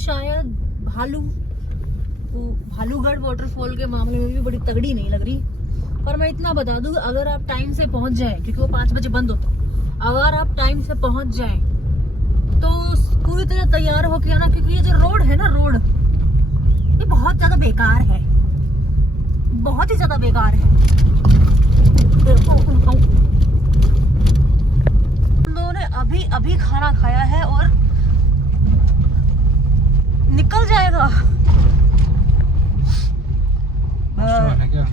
शायद भालूगढ़ वाटरफॉल के मामले में भी बड़ी तगड़ी नहीं लग रही, पर मैं इतना बता दूं, अगर आप टाइम से पहुंच जाएं, क्योंकि वो 5 बजे बंद होता, अगर आप टाइम से पहुंच जाएं तो पूरी तरह तैयार होके आना, क्योंकि ये जो रोड है ना, रोड ये बहुत ज्यादा बेकार है, बहुत ही ज्यादा बेकार है। हम लोगों ने अभी खाना खाया है और निकल जाएगा। क्या?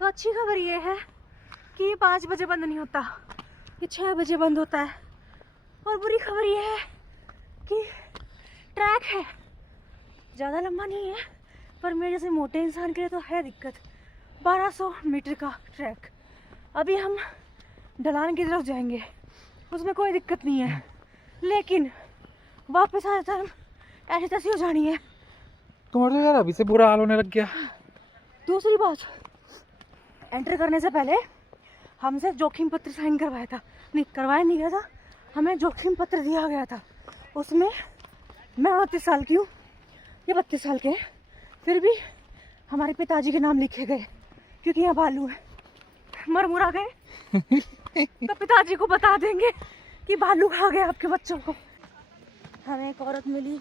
तो अच्छी खबर ये है कि ये 5 बजे बंद नहीं होता, ये 6 बजे बंद होता है। और बुरी खबर ये है कि ट्रैक है, ज़्यादा लंबा नहीं है, पर मेरे जैसे मोटे इंसान के लिए तो है दिक्कत। 1200 मीटर का ट्रैक। अभी हम ढलान की तरफ जाएंगे, उसमें कोई दिक्कत नहीं है, लेकिन वापस आने टाइम ऐसी तैसी हो जानी है। तुम्हारे तो यार अभी से बुरा हाल होने लग गया। दूसरी बात, एंटर करने से पहले हमसे जोखिम पत्र साइन करवाया था, नहीं करवाया नहीं गया था, हमें जोखिम पत्र दिया गया था। उसमें मैं 38 साल की हूँ, ये 32 साल के हैं, फिर भी हमारे पिताजी के नाम लिखे गए, क्योंकि यहाँ भालू है। मर मुरा गए तो पिताजी को बता देंगे कि भालू खा गया आपके बच्चों को। हमें एक औरत मिली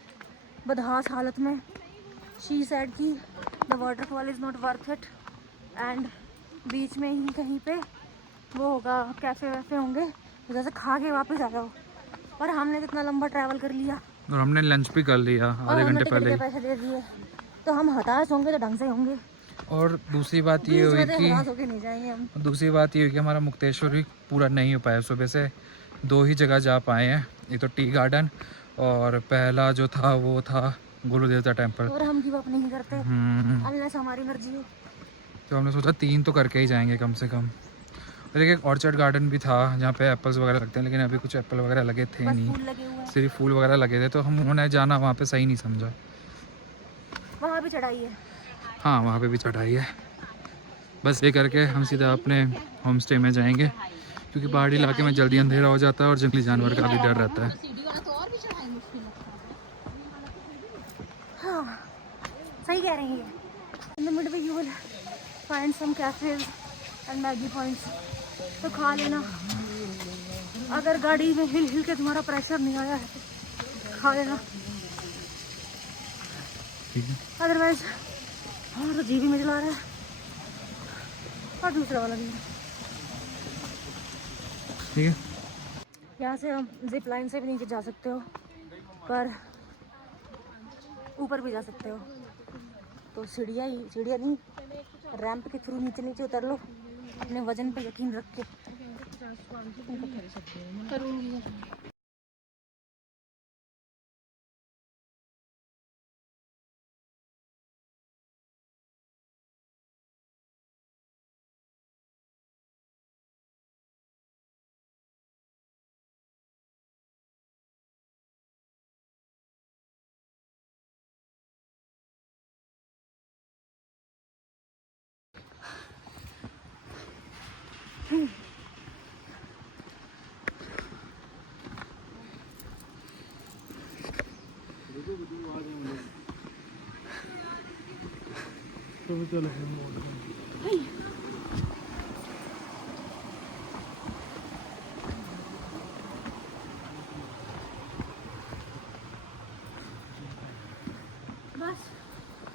बदहास हालत में। शी सेड कि the waterfall is not worth it, and बीच में ही कहीं पे वो होगा, कैफे वैफे होंगे, जैसे खा के वापस आ जाओ। और हमने कितना लंबा ट्रैवल कर लिया और हमने लंच भी कर लिया आधे घंटे पहले। पैसे दे दिए, तो हम हताश होंगे तो ढंग से होंगे। और दूसरी बात ये हुई कि नहीं जाएंगे हम। दूसरी बात ये हुई कि हमारा मुक्तेश्वर भी पूरा नहीं हो पाया। सुबह से 2 ही जगह जा पाए हैं, एक तो टी गार्डन और पहला जो था वो था गुरु देवता टेम्पल। और हम गिव अप नहीं करते अनलेस हमारी मर्जी हो। तो हमने सोचा 3 तो करके ही जाएंगे कम से कम। और एक ऑर्चर्ड गार्डन भी था जहाँ पे एप्पल्स वगैरह लगते हैं, लेकिन अभी कुछ एप्पल वगैरह लगे थे नहीं, सिर्फ फूल वगैरह लगे थे, तो हम उन्होंने जाना वहाँ पे सही नहीं समझा। वहाँ भी चढ़ाई है। हाँ, वहाँ पे भी चढ़ाई है। बस ये करके हम सीधा अपने होम स्टे में जाएंगे, क्योंकि पहाड़ी इलाके में जल्दी अंधेरा हो जाता है और जंगली जानवर का भी डर रहता है। हाँ, सही कह रही है। In the mid you will find some cafes and Maggi points, तो खा लेना। अगर गाड़ी में हिल हिल के तुम्हारा प्रेशर नहीं आया है तो खा लेना, अदरवाइज। हाँ, तो जी भी में जला रहा है और दूसरा वाला भी। ठीक है, यहाँ से हम जिप लाइन से भी नीचे जा सकते हो, पर ऊपर भी जा सकते हो। तो सीढ़ियाँ नहीं, रैंप के थ्रू नीचे नीचे उतर लो, अपने वजन पे यकीन रख के।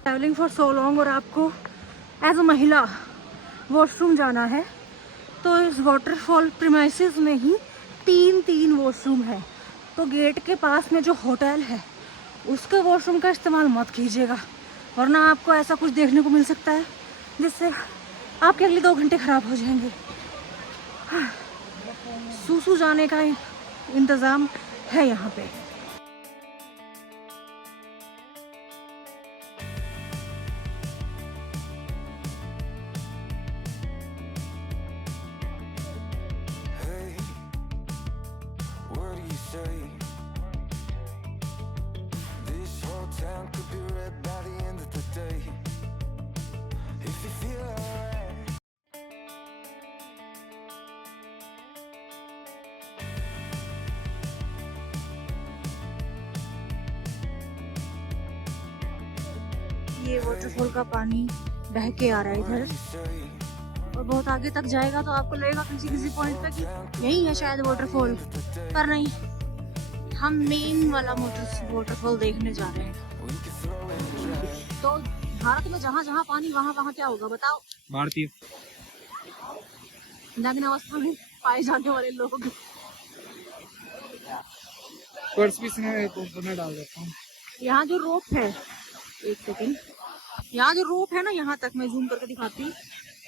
ट्रैवलिंग फॉर सो लॉन्ग और आपको एज अ महिला वॉशरूम जाना है, तो इस वाटरफॉल प्रीमाइसेस में ही 3 वॉशरूम है। तो गेट के पास में जो होटल है उसके वॉशरूम का इस्तेमाल मत कीजिएगा, वरना आपको ऐसा कुछ देखने को मिल सकता है जिससे आपके अगले 2 घंटे खराब हो जाएंगे। सूसू जाने का इंतज़ाम है यहाँ पे। देखिए वाटरफॉल का पानी बह के आ रहा है इधर, और बहुत आगे तक जाएगा तो आपको लगेगा किसी किसी पॉइंट पे कि यही है शायद वाटरफॉल, पर नहीं, हम मेन वाला वाटरफॉल देखने जा रहे हैं। तो भारत में जहाँ जहाँ पानी वहाँ क्या होगा बताओ? भारतीय नग्न अवस्था में पाए जाने वाले लोग। पर्स भी इसमें डाल देता हूँ। यहाँ जो रोप है, एक सेकेंड, यहाँ जो रोप है ना, यहाँ तक मैं जूम करके दिखाती हूँ,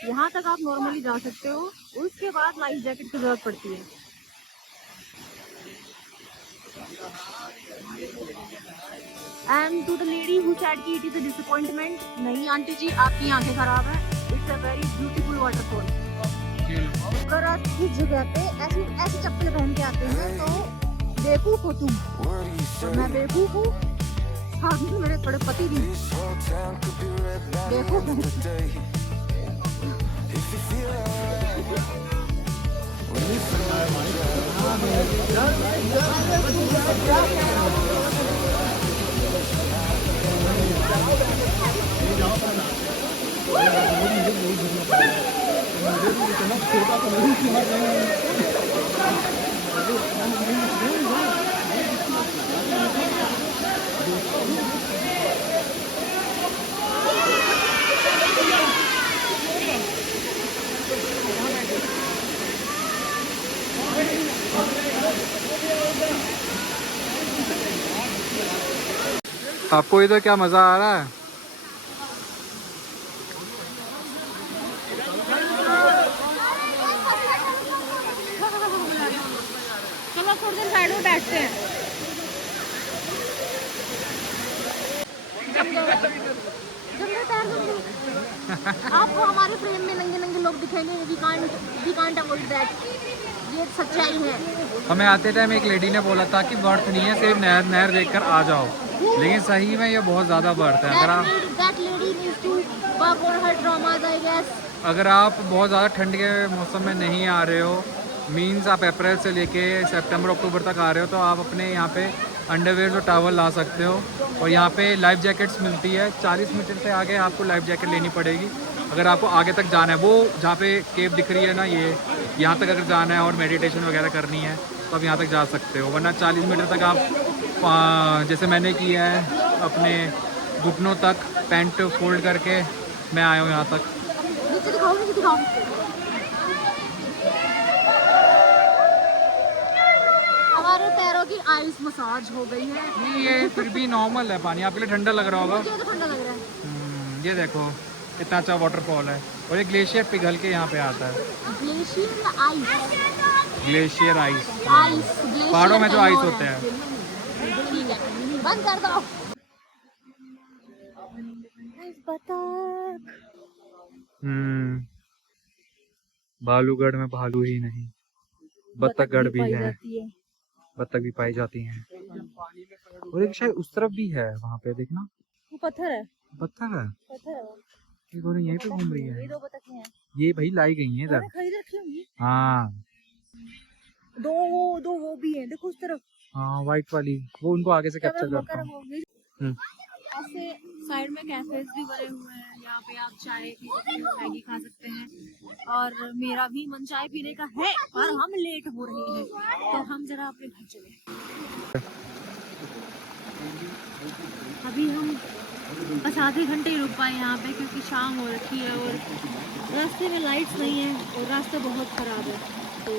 यहाँ तक आप नॉर्मली जा सकते हो, उसके बाद लाइफ जैकेट की जरूरत पड़ती है। And to the lady who said कि इट इज अ डिसअपॉइंटमेंट, नहीं आंटी जी आपकी आंखें खराब है, it's a very beautiful waterfall. अगर आप इस जगह पे ऐसी चप्पल पहन के आते हैं तो बेवकूफ हो तुम, और मैं बेवकूफ हूँ, साथ में मेरे बड़े पति भी बेवकूफ हैं। आपको इधर क्या मजा आ रहा है? चलो थोड़ी देर साइड में बैठते हैं। आपको हमारे फ्रेम में नंगे नंगे लोग दिखेंगे, वी कांट अवॉइड दैट, ये सच्चाई है। हमें आते टाइम एक लेडी ने बोला था कि बर्थ नहीं है, सिर्फ नहर देखकर आ जाओ, लेकिन सही में ये बहुत ज़्यादा बर्थ है। अगर आप बहुत ज़्यादा ठंड के मौसम में नहीं आ रहे हो, मीन्स आप अप्रैल से लेके सितंबर अक्टूबर तक आ रहे हो, तो आप अपने यहाँ पे अंडरवेयर और टावल ला सकते हो। और यहाँ पे लाइफ जैकेट्स मिलती है। 40 मीटर से आगे आपको लाइफ जैकेट लेनी पड़ेगी अगर आपको आगे तक जाना है। वो जहाँ पे केव दिख रही है ना, ये यहाँ तक अगर जाना है और मेडिटेशन वगैरह करनी है तो आप यहाँ तक जा सकते हो, वरना 40 मीटर तक आप जैसे मैंने किया है अपने घुटनों तक पैंट फोल्ड करके मैं आया हूँ यहाँ तक। नीचे दिखाओ, नीचे दिखाओ। हमारे पैरों की आइस मसाज हो गई है। नहीं, ये फिर भी नॉर्मल है पानी, आपके लिए ठंडा लग रहा होगा। मुझे तो ठंडा लग रहा है। ये देखो इतना अच्छा वाटरफॉल है, और ये ग्लेशियर पिघल के यहाँ पे आता है। Glacier ice, glacier ice, glacier पहाड़ों में जो आइस होते हैं। ठीक है, बंद कर दो। बतख। भालूगढ़ में भालू ही नहीं, बतखगढ़ भी है, बतख भी पाई जाती हैं। और एक शायद उस तरफ भी है, वहाँ पे देखना, वो पत्थर है, पत्थर है। पत्थर है। ये गोरी यहीं पे घूम रही है। ये दो बतखें हैं। ये भाई लाई गई हैं इधर। खरीद रखी होंगी। हाँ, दो वो भी हैं, देखो उस तरफ। हाँ, व्हाइट वाली, वो उनको आगे से कैप्चर करता हूँ। ऐसे साइड में कैफेज भी बने हुए हैं, यहाँ पे आप चाय पी सकते हैं, मैगी खा सकते हैं। और मेरा भी मन चाय पीने का है, पर हम लेट हो रहे हैं, तो हम जरा अपने घर चले। अभी हम बस आधे घंटे ही रुक पाए यहाँ पे, क्योंकि शाम हो रखी है और रास्ते में लाइट्स नहीं है और रास्ता बहुत ख़राब है। तो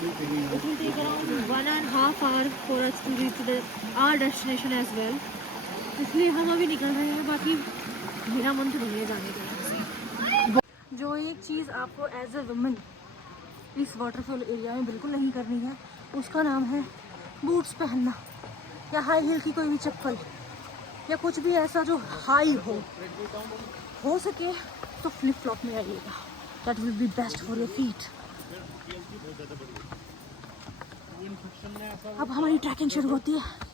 it will take around 1.5 hours for us to reach our destination as well. इसलिए हम अभी निकल रहे हैं, बाकी मेरा मन तो नहीं है जाने का। जो एक चीज़ आपको एज ए वुमेन इस वाटरफॉल एरिया में बिल्कुल नहीं करनी है, उसका नाम है बूट्स पहनना, या हाई हील की कोई भी चप्पल, या कुछ भी ऐसा जो हाई हो सके तो फ्लिप फ्लॉप में आइएगा, that will be best for your feet. अब हमारी ट्रैकिंग शुरू होती है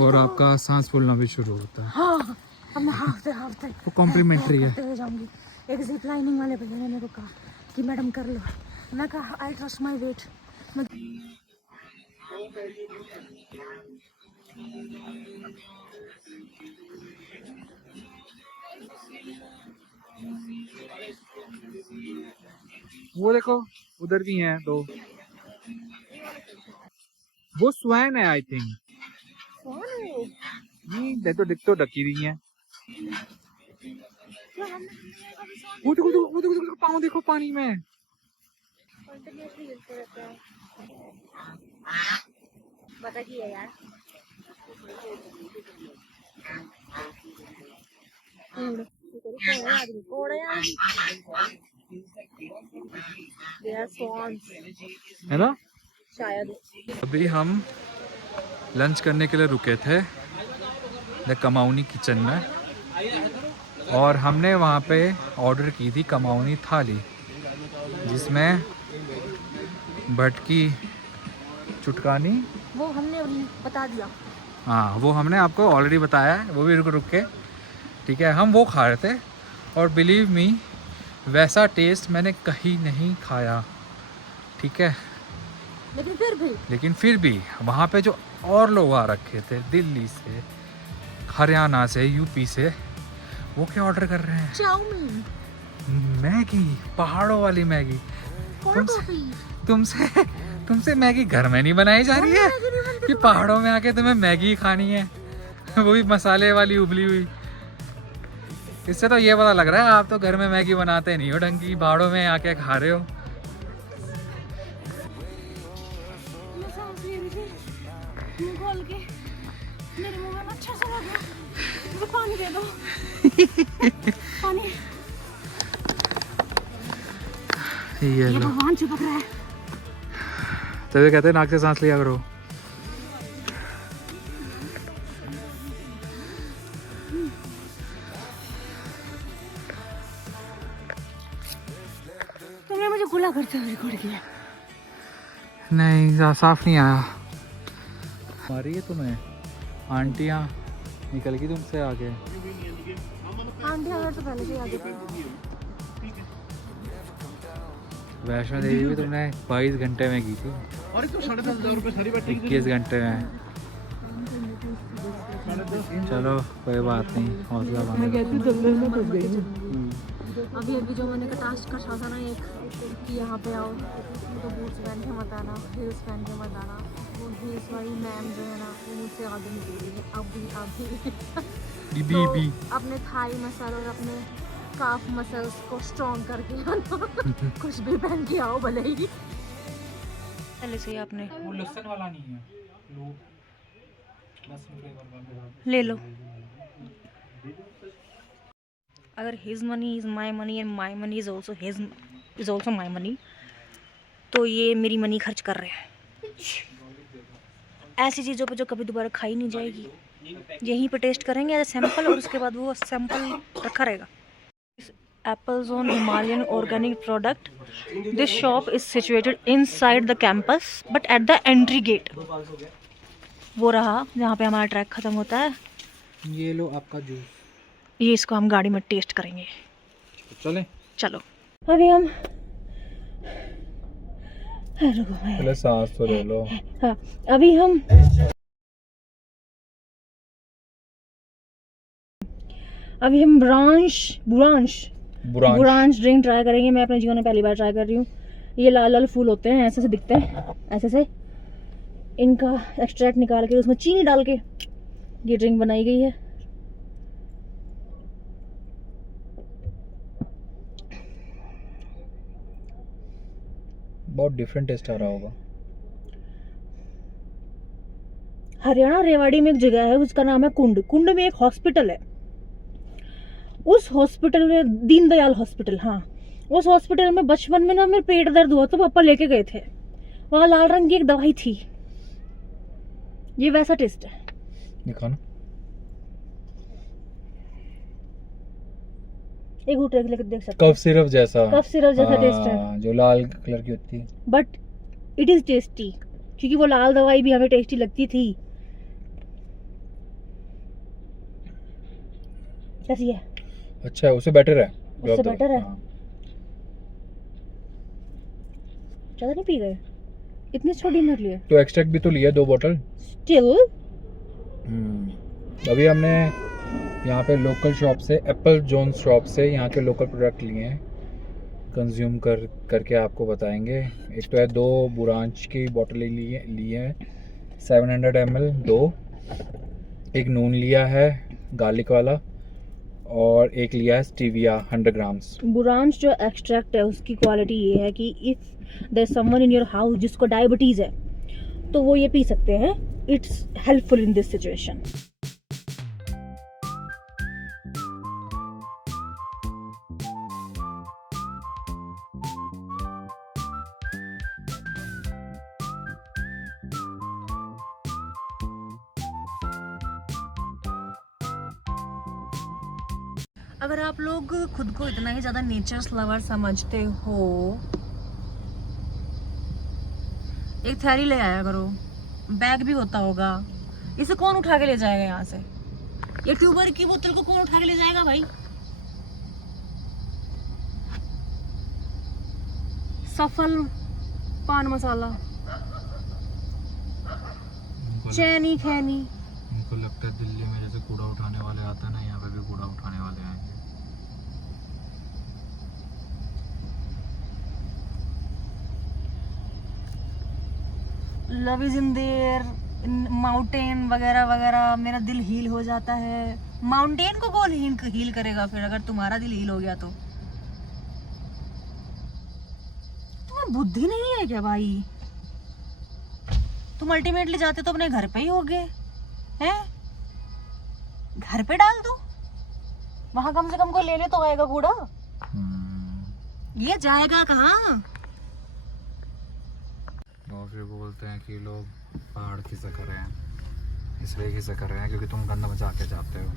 और आपका सांस फूलना भी शुरू होता है। हाँ, अब मैं हाफते वो कॉम्प्लीमेंट्री है। जाऊंगी। एक जिप लाइनिंग वाले भैया ने मेरे को कहा कि मैडम कर लो, मैं कहा आई ट्रस्ट माई वेट। वो देखो उधर भी हैं दो, वो स्वैन है आई थिंक। नहीं देखो दिख तो ढकी हुई है। वो देखो वो देखो, देखो पाँव देखो पानी में। बता की है यार। है ना। शायद अभी हम लंच करने के लिए रुके थे द कमाऊनी किचन में, और हमने वहाँ पे ऑर्डर की थी कमाऊनी थाली, जिसमें भटकी चुटकानी, वो हमने बता दिया। हाँ वो हमने आपको ऑलरेडी बताया है, वो भी रुक रुक के, ठीक है। हम वो खा रहे थे और बिलीव मी वैसा टेस्ट मैंने कहीं नहीं खाया, ठीक है। लेकिन फिर भी वहाँ पे जो और लोग आ रखे थे दिल्ली से, हरियाणा से, यूपी से, वो क्या ऑर्डर कर रहे हैं? चाउमीन, मैगी, पहाड़ों वाली मैगी। तुमसे तुमसे मैगी घर में नहीं बनाई जा रही है कि पहाड़ों में आके तुम्हें मैगी खानी है, वो भी मसाले वाली उबली हुई। इससे तो ये पता लग रहा है आप तो घर में मैगी बनाते नहीं हो ढंग की, पहाड़ों में आके खा रहे हो। खोल के मेरे मुंह में अच्छा सा लगा, मुझे पानी दे दो। पानी। ये लो, भगवान चिपक रहा है। तभी कहते हैं नाक से सांस लिया करो। तुमने मुझे गुला करते हुए रिकॉर्ड किया। नहीं साफ नहीं आया। मारी है तुम्हें आंटियाँ निकल गई तुमसे आगे। आंटी अगर तो पहले से आगे थी। वैष्णो देवी भी तुमने 22 घंटे में की थी, 21 घंटे में। चलो कोई बात नहीं, हौसला बना। अभी जो मैंने टास्क का था ना एक, कि यहाँ पे आओ तो बूट्स पहन के मत आना, हील्स पहन के मत आना। वो हील्स वाली मैम जो है ना वो मुझसे आगे निकली है अभी तो अपने थाई मसल और अपने काफ मसल्स को स्ट्रॉन्ग करके आना। कुछ भी पहन के आओ भले ही। पहले से ही आपने वो लहसुन वाला नहीं है, लो लहसुन फ्लेवर वाला ले लो। अगर his money is my money and my money is also his is also my money, तो ये मेरी मनी खर्च कर रहे हैं ऐसी चीज़ों पे जो कभी दोबारा खाई नहीं जाएगी। यहीं पे टेस्ट करेंगे एज सैंपल, और उसके बाद वो सैंपल रखा रहेगा। Apples on Himalayan organic product. This shop is situated inside the campus, but at the entry gate. वो रहा जहाँ पे हमारा ट्रैक खत्म होता है। ये लो आपका जूस। ये इसको हम गाड़ी में टेस्ट करेंगे। चलें? चलो। अभी हम पहले सांस तो ले लो। हाँ अभी हम बुरांश ड्रिंक ट्राई करेंगे। मैं अपने जीवन में पहली बार ट्राई कर रही हूँ। ये लाल लाल फूल होते हैं, ऐसे से दिखते हैं, ऐसे से इनका एक्सट्रैक्ट निकाल के उसमें चीनी डाल के ये ड्रिंक बनाई गई है। बहुत डिफरेंट टेस्ट आ रहा होगा। हरियाणा रेवाड़ी में एक जगह है उसका नाम है कुंड। कुंड में एक हॉस्पिटल है। उस हॉस्पिटल में दीनदयाल हॉस्पिटल, हाँ उस हॉस्पिटल में बचपन में ना मेरे पेट दर्द हुआ तो पापा लेके गए थे। वहाँ लाल रंग की एक दवाई थी। ये वैसा टेस्ट है। दिखा ना। एक घूंट लेकर देख सकते। कफ सिरप जैसा टेस्ट है, जो लाल कलर की होती है। बट इट इज टेस्टी, क्योंकि वो लाल दवाई भी हमें टेस्टी लगती थी। कैसी है? अच्छा है, उससे बेटर है। उससे बेटर है। ज्यादा नहीं पी गए, इतनी छोटी मत लिए। तो एक्सट्रैक्ट भी तो लिया 2 बोतल। स्टिल अभी हमने यहाँ पे लोकल शॉप से, एप्पल जोन्स शॉप से यहाँ के लोकल प्रोडक्ट लिए हैं, कंज्यूम करके आपको बताएंगे। एक तो है 2 बुरांच की बोतलें ली है 700 ml 2, एक नून लिया है गार्लिक वाला, और एक लिया है स्टीविया 100 ग्राम्स। बुरांश जो एक्सट्रैक्ट है उसकी क्वालिटी ये है कि if there someone in your house जिसको डायबिटीज है तो वो ये पी सकते हैं। It's helpful in this situation. अगर आप लोग खुद को इतना ही ज्यादा नेचर लवर समझते हो, एक थैली ले आया करो, बैग भी होता होगा। इसे कौन उठा के ले जाएगा यहाँ से? ये ट्यूबर की बोतल को कौन उठा के ले जाएगा भाई? सफल पान मसाला, चैनी खैनी। उनको लगता है दिल्ली में जैसे कूड़ा उठाने वाले आते हैं ना, यहाँ पे भी कूड़ा उठाने वाले आएंगे। Love is in their, mountain वगैरह वगैरह। मेरा दिल हील हो जाता है। माउंटेन को कौन हील करेगा फिर अगर तुम्हारा दिल हील हो गया तो? तुम्हें बुद्धि नहीं है क्या भाई? तुम अल्टीमेटली जाते तो अपने घर पे ही होगे हैं? घर पे डाल दो, वहां कम से कम कोई लेने तो आएगा कूड़ा। ये जाएगा कहाँ? और फिर बोलते हैं कि लोग पहाड़ खिसक रहे हैं, इसलिए खिसक रहे हैं क्योंकि तुम गंद मचा के जाते हो।